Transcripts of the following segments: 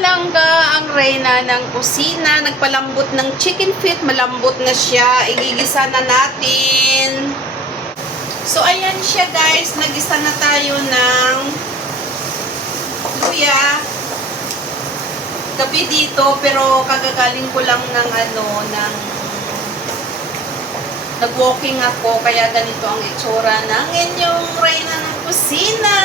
palangga ang reyna ng kusina. Nagpalambot ng chicken feet. Malambot na siya. Igigisa na natin. So, ayan siya guys. Nagisa na tayo ng luya. Gabi dito, pero kagagaling ko lang ng nag-walking ako, kaya ganito ang itsura ng inyong reyna ng kusina.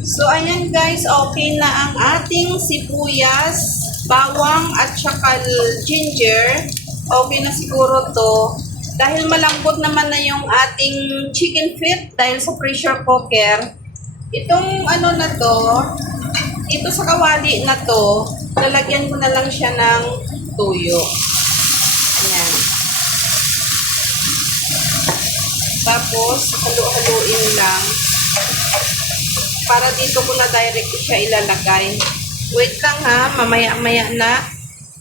So, ayan guys, okay na ang ating sibuyas, bawang, at saka ginger. Okay na siguro to. Dahil malambot naman na yung ating chicken feet dahil sa pressure cooker. Itong na to, ito sa kawali na to, lalagyan ko na lang siya ng tuyo. Ayan. Tapos, halu-haluin lang. Para dito ko na direct siya ilalagay. Wait lang ha, mamaya-maya na.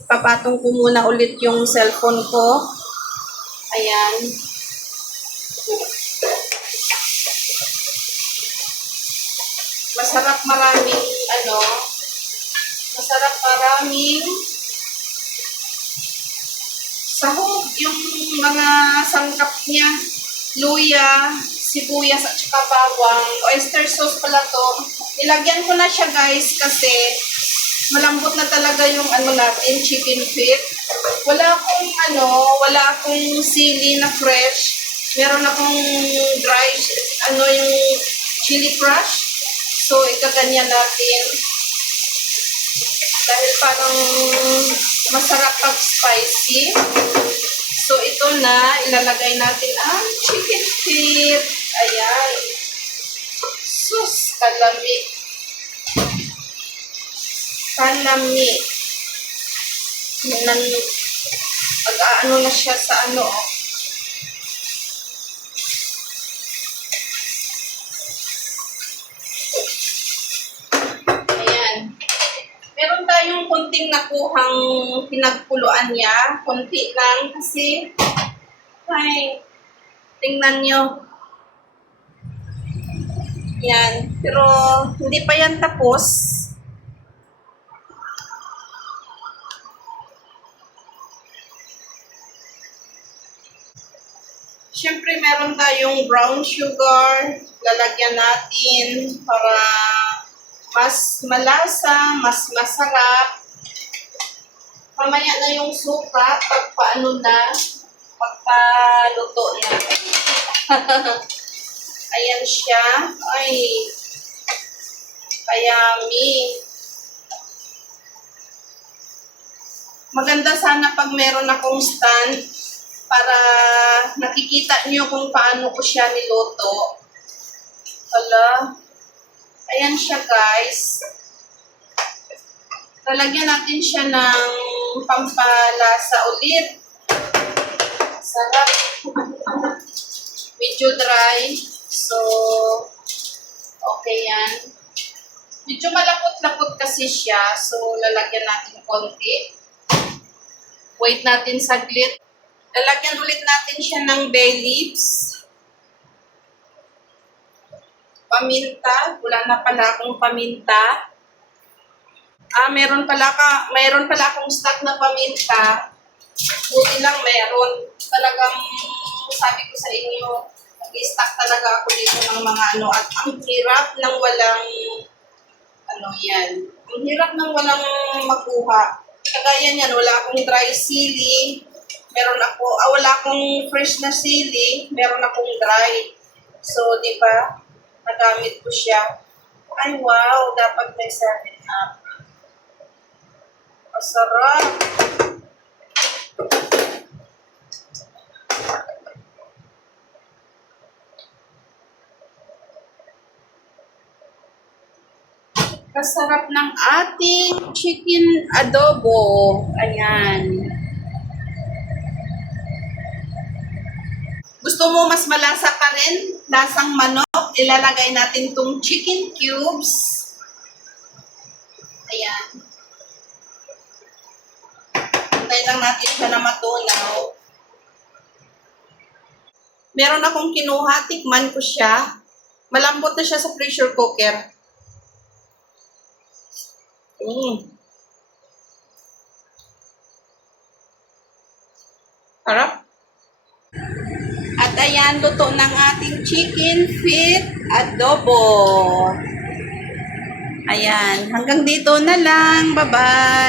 Papatong ko muna ulit yung cellphone ko. Ayan. Masarap maraming sahog yung mga sangkap niya. Luya, sibuyas at saka bawang. Oyster sauce pala to. Nilagyan ko na siya guys kasi malambot na talaga yung natin, chicken feet. Wala akong sili na fresh. Meron akong dry, yung chili crush. So, ikaganyan natin. Dahil parang masarap pag spicy. So, ito na. Ilalagay natin ang chicken feet. Ayan. Sus, kalami. Kalami. Mag-aano na siya sa Meron tayong konting nakuhang pinagkuluan niya. Konti lang kasi, tingnan nyo. Yan. Pero, hindi pa yan tapos. Siyempre, meron tayong brown sugar. Lalagyan natin para mas malasa, mas masarap. Mamaya na yung suka, pagpaluto na. Ayan siya. Ay, yummy. Maganda sana pag meron akong stand para nakikita niyo kung paano ko siya niluto. Hala. Ayan siya guys. Lalagyan natin siya ng pampalasa ulit. Sarap. Medyo dry. So, okay yan. Medyo malapot-lapot kasi siya. So, lalagyan natin konti. Wait natin saglit. Lalagyan ulit natin siya ng bay leaves. Paminta. Wala na pala akong paminta. Meron pala akong stock na paminta. Buti lang meron. Talagang sabi ko sa inyo, nag-stock talaga ako dito ng mga at ang hirap ng walang yan. Ang hirap ng walang makuha. Kagaya niyan, wala akong dry sili. Wala akong fresh na sili. Meron akong dry. So, di ba? Nagamit ko siya. Ay, wow! Dapat may 7-up. Masarap! Kasarap ng ating chicken adobo. Ayan. Gusto mo mas malasa pa rin? Lasang manok? Ilalagay natin tong chicken cubes. Ayan. Hintay lang natin siya na matunaw. Meron akong kinuha, tikman ko siya. Malambot na siya sa pressure cooker. Mm. Harap. At ayan, luto ng ating chicken feet adobo. Ayan, hanggang dito na lang. Bye-bye!